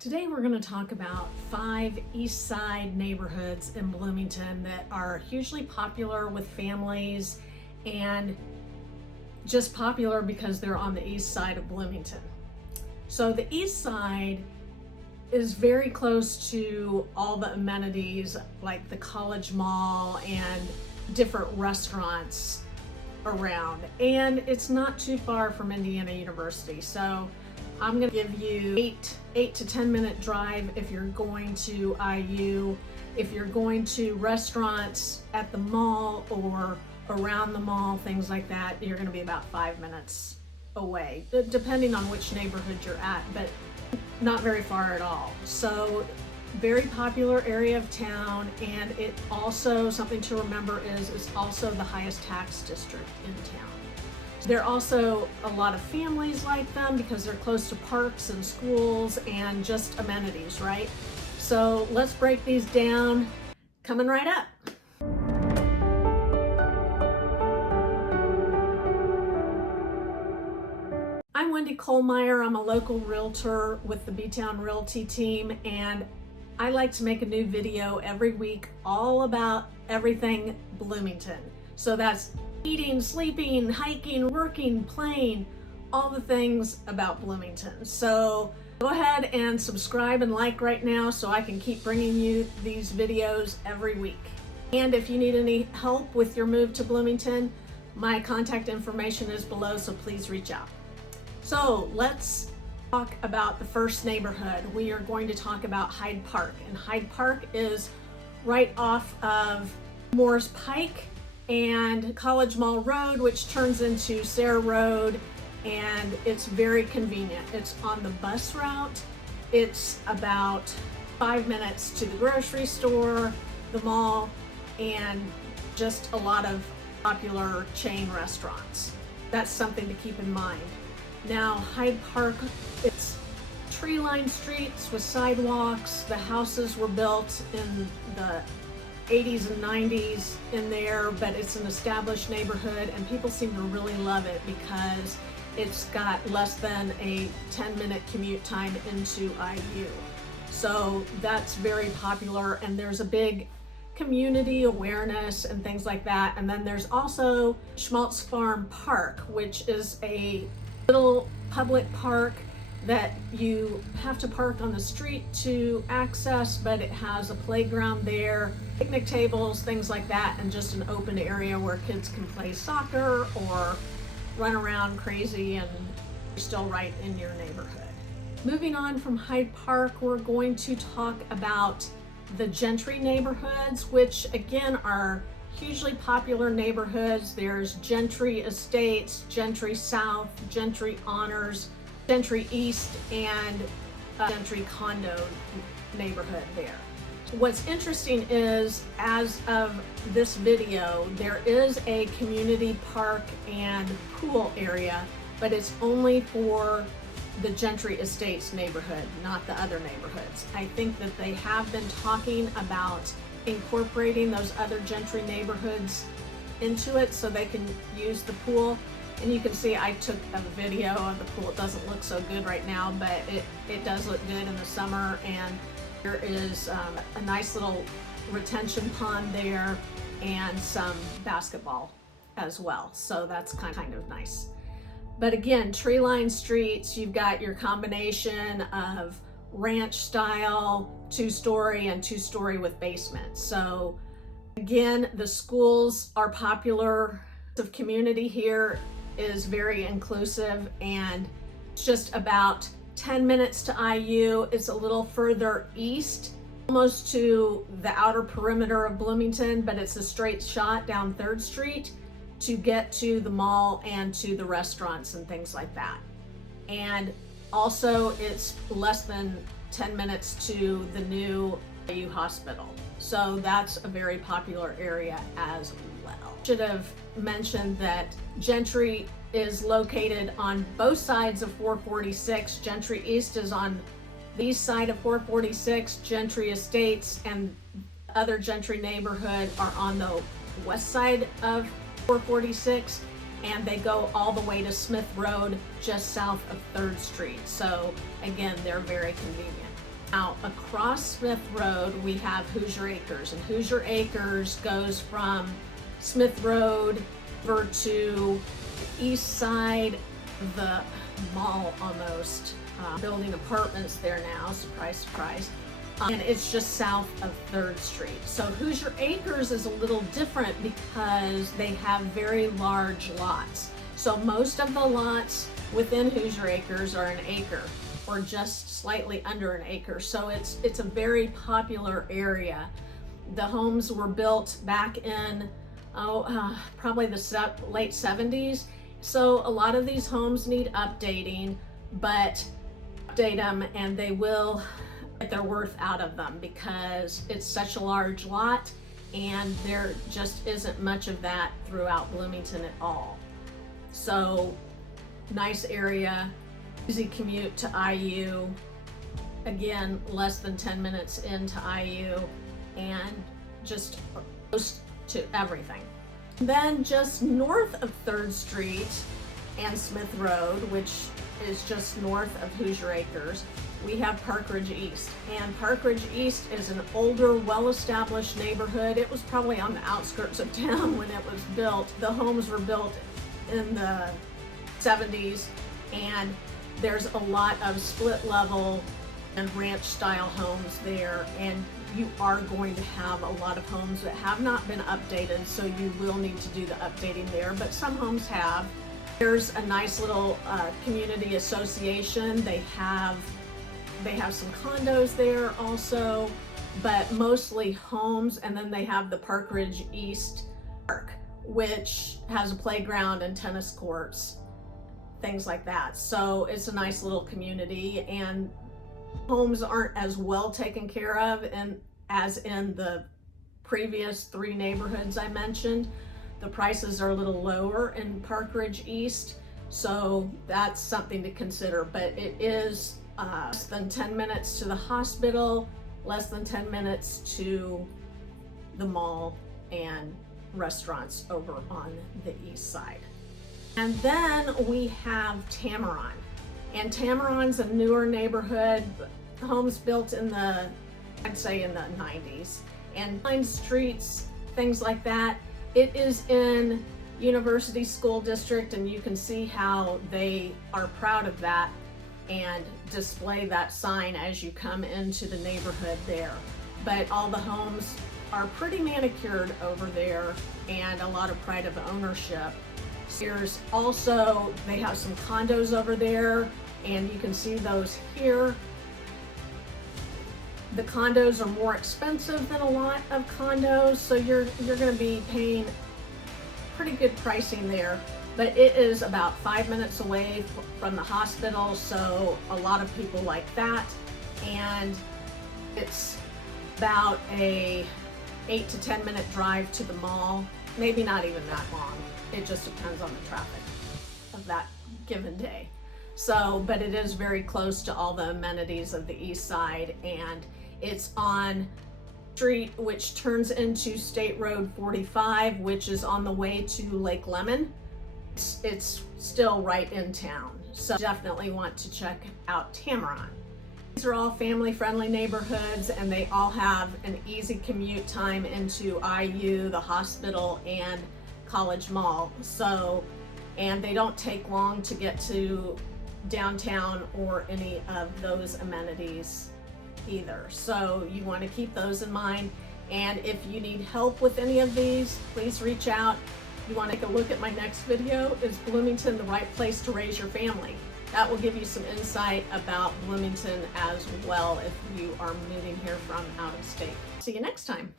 Today we're going to talk about 5 East Side neighborhoods in Bloomington that are hugely popular with families and just popular because they're on the east side of Bloomington. So the east side is very close to all the amenities like the College Mall and different restaurants around, and it's not too far from Indiana University. So I'm going to give you 8 to 10 minute drive if you're going to IU. If you're going to restaurants at the mall or around the mall, things like that, you're going to be about 5 minutes away, depending on which neighborhood you're at, but not very far at all. So very popular area of town, and it also, something to remember is it's also the highest tax district in town. There are also a lot of families like them because they're close to parks and schools and just amenities, right? So let's break these down. Coming right up. I'm Wendy Kohlmeier. I'm a local realtor with the BTown Realty Team, and I like to make a new video every week all about everything Bloomington. So that's eating, sleeping, hiking, working, playing, all the things about Bloomington. So go ahead and subscribe and like right now so I can keep bringing you these videos every week. And if you need any help with your move to Bloomington, my contact information is below, so please reach out. So let's talk about the first neighborhood. We are going to talk about Hyde Park, and Hyde Park is right off of Moore's Pike and College Mall Road, which turns into Sarah Road, and it's very convenient. It's on the bus route. It's about 5 minutes to the grocery store, the mall, and just a lot of popular chain restaurants. That's something to keep in mind. Now, Hyde Park, it's tree-lined streets with sidewalks. The houses were built in the 80s and 90s in there, but it's an established neighborhood and people seem to really love it because it's got less than a 10-minute commute time into IU. So that's very popular, and there's a big community awareness and things like that. And then there's also Schmaltz Farm Park, which is a little public park that you have to park on the street to access, but it has a playground there, picnic tables, things like that, and just an open area where kids can play soccer or run around crazy, and you're still right in your neighborhood. Moving on from Hyde Park, we're going to talk about the Gentry neighborhoods, which again are hugely popular neighborhoods. There's Gentry Estates, Gentry South, Gentry Honors, Gentry East, and Gentry Condo neighborhood there. What's interesting is, as of this video, there is a community park and pool area, but it's only for the Gentry Estates neighborhood, not the other neighborhoods. I think that they have been talking about incorporating those other Gentry neighborhoods into it so they can use the pool. And you can see I took a video of the pool. It doesn't look so good right now, but it does look good in the summer. And there is a nice little retention pond there and some basketball as well. So that's kind of nice. But again, tree-lined streets, you've got your combination of ranch style, 2-story and 2-story with basement. So again, the schools are popular. The community here is very inclusive, and it's just about 10 minutes to IU. It's a little further east, almost to the outer perimeter of Bloomington, but it's a straight shot down 3rd Street to get to the mall and to the restaurants and things like that. And also it's less than 10 minutes to the new IU hospital. So that's a very popular area as well. Should have mentioned that Gentry is located on both sides of 446. Gentry East is on the east side of 446. Gentry Estates and other Gentry neighborhood are on the west side of 446, and they go all the way to Smith Road just south of 3rd Street. So again, they're very convenient. Now, across Smith Road, we have Hoosier Acres, and Hoosier Acres goes from Smith Road over to the east side of the mall almost. Building apartments there now, surprise, surprise. And it's just south of 3rd Street. So Hoosier Acres is a little different because they have very large lots. So most of the lots within Hoosier Acres are an acre or just slightly under an acre. So it's a very popular area. The homes were built back in probably the late 70s. So a lot of these homes need updating, but update them and they will get their worth out of them because it's such a large lot and there just isn't much of that throughout Bloomington at all. So nice area, easy commute to IU. Again, less than 10 minutes into IU and just close to everything. Then just north of 3rd Street and Smith Road, which is just north of Hoosier Acres, we have Parkridge East. And Parkridge East is an older, well-established neighborhood. It was probably on the outskirts of town when it was built. The homes were built in the 70s, and there's a lot of split level and ranch style homes there, and you are going to have a lot of homes that have not been updated, so you will need to do the updating there, but some homes have. There's a nice little community association. They have some condos there also, but mostly homes. And then they have the Parkridge East Park, which has a playground and tennis courts, things like that. So it's a nice little community, and homes aren't as well taken care of as in the previous 3 neighborhoods I mentioned. The prices are a little lower in Parkridge East, so that's something to consider. But it is less than 10 minutes to the hospital, less than 10 minutes to the mall and restaurants over on the east side. And then we have Tamaron. And Tamaron's a newer neighborhood, homes built in I'd say in the 90s. And line streets, things like that. It is in University School District, and you can see how they are proud of that and display that sign as you come into the neighborhood there. But all the homes are pretty manicured over there and a lot of pride of ownership. There's also, they have some condos over there, and you can see those here. The condos are more expensive than a lot of condos, so you're going to be paying pretty good pricing there. But it is about 5 minutes away from the hospital, so a lot of people like that. And it's about a 8 to 10 minute drive to the mall, maybe not even that long. It just depends on the traffic of that given day. So, but it is very close to all the amenities of the east side, and it's on street which turns into State Road 45, which is on the way to Lake Lemon. It's still right in town, so definitely want to check out Tamaron. These are all family-friendly neighborhoods, and they all have an easy commute time into IU, the hospital, and College Mall. So, and they don't take long to get to downtown or any of those amenities either. So you want to keep those in mind. And if you need help with any of these, please reach out. You want to take a look at my next video, is Bloomington the right place to raise your family? That will give you some insight about Bloomington as well if you are moving here from out of state. See you next time.